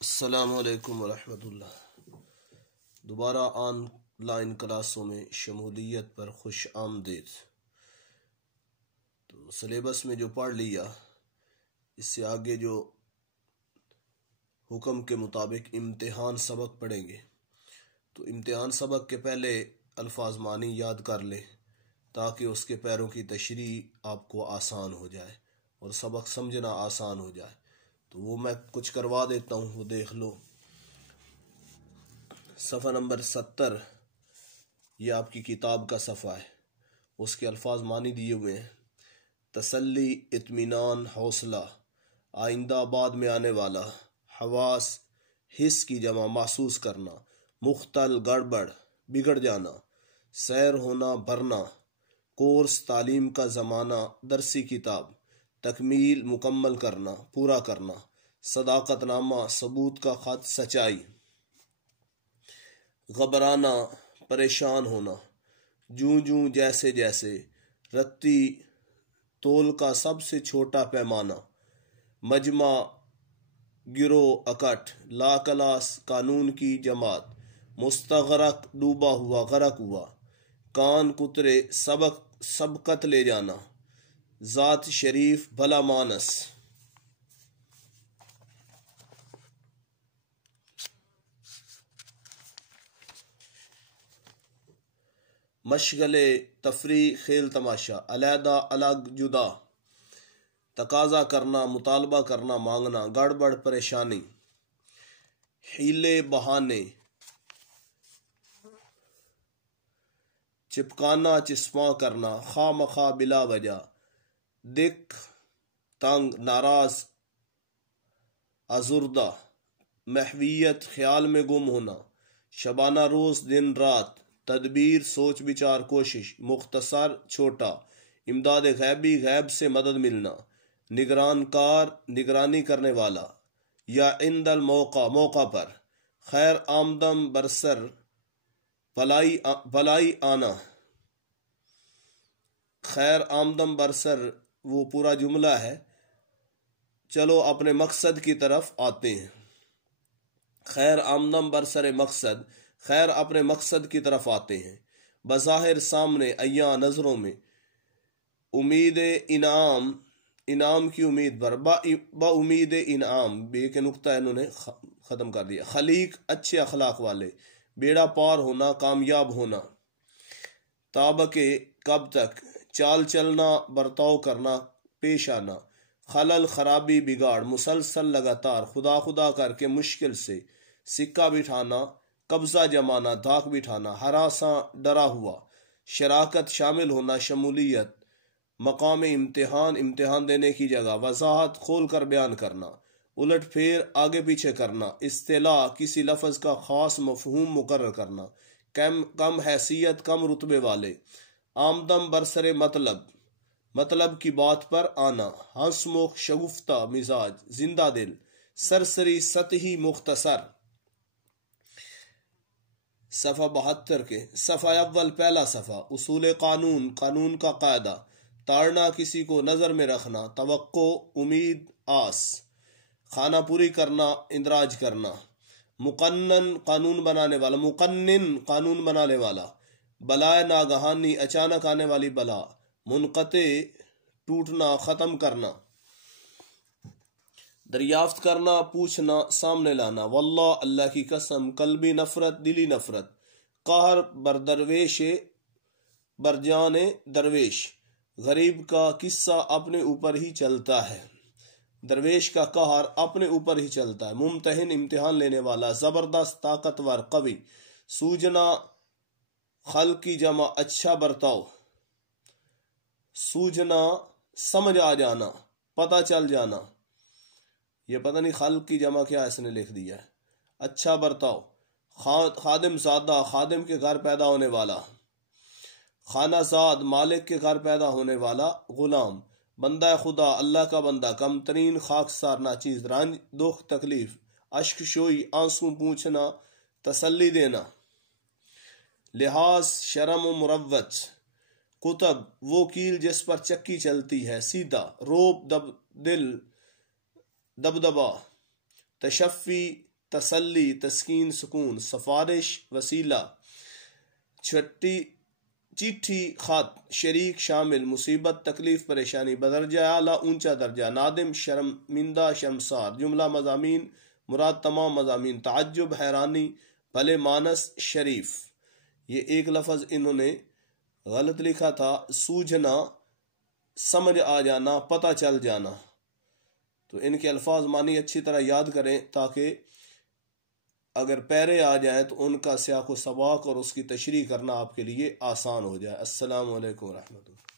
السلام علیکم ورحمۃ اللہ۔ دوبارہ آن لائن کلاسوں میں شمولیت پر خوش آمدید۔ تو سلیبس میں جو پڑھ لیا، اس سے آگے جو حکم کے مطابق امتحان سبق پڑھیں گے، تو امتحان سبق کے پہلے الفاظ معنی یاد کر لیں تاکہ اس کے پیروں کی تشریح آپ کو آسان ہو جائے اور سبق سمجھنا آسان ہو جائے۔ تو وہ میں کچھ کروا دیتا ہوں، وہ دیکھ لو۔ صفحہ نمبر 70 یہ آپ کی کتاب کا صفحہ ہے، اس کے الفاظ معنی دیے ہوئے ہیں۔ تسلی، اطمینان، حوصلہ، آئندہ بعد میں آنے والا، حواس حس کی جمع محسوس کرنا، مختل گڑبڑ بگڑ جانا، سیر ہونا بھرنا، کورس تعلیم کا زمانہ درسی کتاب، تکمیل مکمل کرنا پورا کرنا، صداقت نامہ ثبوت کا خط سچائی، گھبرانا پریشان ہونا، جوں جوں جیسے جیسے، رتی تول کا سب سے چھوٹا پیمانہ، مجمع گروہ اکٹھ، لا کلاس قانون کی جماعت، مستغرق ڈوبا ہوا غرق ہوا، کان کترے سبقت لے جانا، ذات شریف بھلا مانس۔ مشغلے تفریح کھیل تماشا، علیحدہ الگ جدا، تقاضا کرنا مطالبہ کرنا مانگنا، گڑبڑ پریشانی، حیلے بہانے، چپکانا چسپاں کرنا، خواہ مخواہ بلا وجہ، دکھ تنگ ناراض آزردہ، محویت خیال میں گم ہونا، شبانہ روز دن رات، تدبیر سوچ بچار کوشش، مختصر چھوٹا، امداد غیبی غیب سے مدد ملنا، نگران کار نگرانی کرنے والا، یا عند الموقع موقع پر، خیر آمدم برسر بھلائی آنا، خیر آمدم برسر وہ پورا جملہ ہے، چلو اپنے مقصد کی طرف آتے ہیں۔ خیر آمدم برسر مقصد، خیر اپنے مقصد کی طرف آتے ہیں، بظاہر سامنے، ایاں نظروں میں، امید انعام انعام کی امید پر، با امید انعام بے کے نقطہ انہوں نے ختم کر دیا، خلیق اچھے اخلاق والے، بیڑا پار ہونا کامیاب ہونا، تابکے کب تک، چال چلنا برتاؤ کرنا پیش آنا، خلل خرابی بگاڑ، مسلسل لگاتار، خدا خدا کر کے مشکل سے، سکہ بٹھانا قبضہ جمانا دھاک بٹھانا، ہراساں ڈرا ہوا، شراکت شامل ہونا شمولیت، مقام امتحان امتحان دینے کی جگہ، وضاحت کھول کر بیان کرنا، الٹ پھیر آگے پیچھے کرنا، اصطلاح کسی لفظ کا خاص مفہوم مقرر کرنا، کم حیثیت کم رتبے والے، آمدم برسر مطلب مطلب کی بات پر آنا، ہنسمکھ شگفتہ مزاج زندہ دل، سرسری سطحی مختصر۔ صفحہ 72 کے صفحہ اول پہلا صفحہ، اصول قانون قانون کا قاعدہ، تاڑنا کسی کو نظر میں رکھنا، توقع امید آس، خانہ پوری کرنا اندراج کرنا، مقنن قانون بنانے والا، مقنن قانون بنانے والا، بلائے ناگہانی اچانک آنے والی بلا، منقطع ٹوٹنا ختم کرنا، دریافت کرنا پوچھنا سامنے لانا، واللہ اللہ کی قسم، قلبی نفرت دلی نفرت، قہر بردرویش برجان درویش، غریب کا قصہ اپنے اوپر ہی چلتا ہے، درویش کا قہر اپنے اوپر ہی چلتا ہے، ممتحن امتحان لینے والا، زبردست طاقتور قوی، سوجنا خلق کی جمع اچھا برتاؤ، سوجنا سمجھ آ جانا پتہ چل جانا، یہ پتہ نہیں خلق کی جمع کیا اس نے لکھ دیا ہے، اچھا برتاؤ، خادم زادہ خادم کے گھر پیدا ہونے والا، خانہ زاد مالک کے گھر پیدا ہونے والا غلام، بندہ خدا اللہ کا بندہ، کم ترین خاکسار ناچیز، رنج دکھ تکلیف، اشک شوئی آنسو پوچھنا تسلی دینا، لحاظ شرم و مروت، کتب وہ کیل جس پر چکی چلتی ہے سیدھا، روب دل دبدبا، تشفی تسلی تسکین سکون، سفارش وسیلہ، چٹھی خط، شریک شامل، مصیبت تکلیف پریشانی، بدرجہ اعلیٰ اونچا درجہ، نادم شرمندہ شرمسار، جملہ مضامین مراد تمام مضامین، تعجب حیرانی، بھلے مانس شریف۔ یہ ایک لفظ انہوں نے غلط لکھا تھا، سوجھنا، سمجھ آ جانا، پتہ چل جانا۔ تو ان کے الفاظ معنی اچھی طرح یاد کریں تاکہ اگر پیرے آ جائیں تو ان کا سیاق و سباق اور اس کی تشریح کرنا آپ کے لیے آسان ہو جائے۔ السلام علیکم ورحمۃ اللہ۔